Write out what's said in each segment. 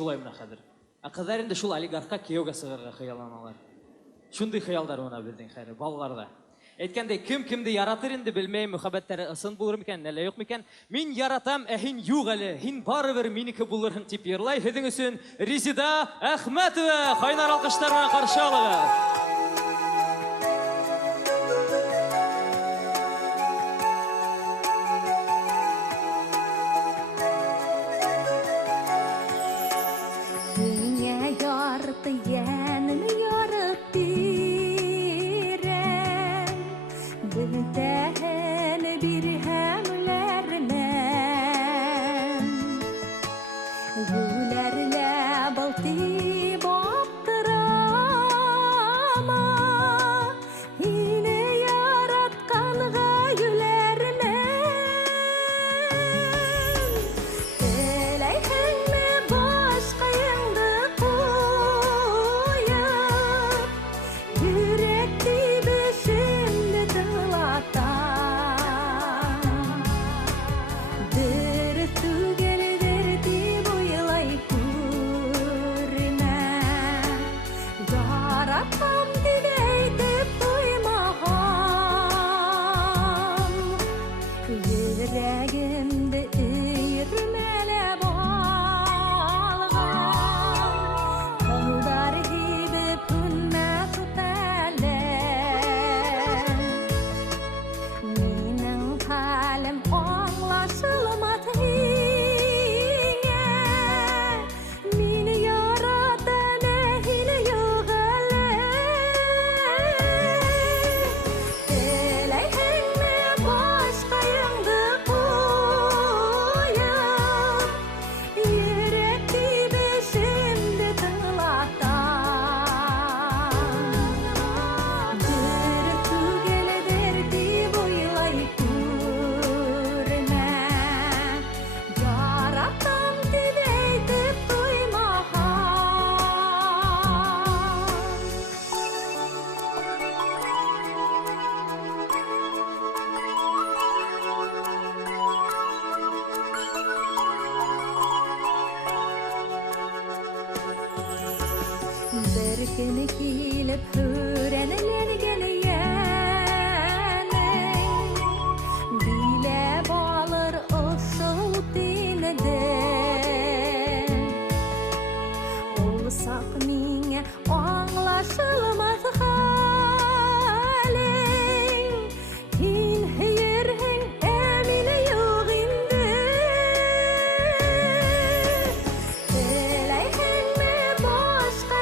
шулай мына хәзер. Кызлар инде шул олигархка кияүгә сыгарга хыялланалар. Шундый хыялдар уна безнең хәзер балаларда. Әйткәндәй, кем кемде яратыр инде белмәйм, мөхәббәтләре ысын булыр микән, әллә юк микән? Мин яратам, ә һин юк әле. Һин барыбер минеке булырһың дип йырлай һеҙҙең өсөн Резида Әхмәтова. Кайнар алҡыштар менән ҡаршы алығыҙ. Berkeni kilip hüreneler geliyene Bile bağlar ısıl dinede Olsak mine anlaşılmaz halin Hin heyirhin emine yok indi Eleyhin mi başka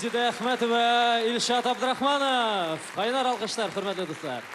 Резида Әхмәтова, Илшат Абдрахманов. Кайнар алкыштар, хөрмәтле дуслар.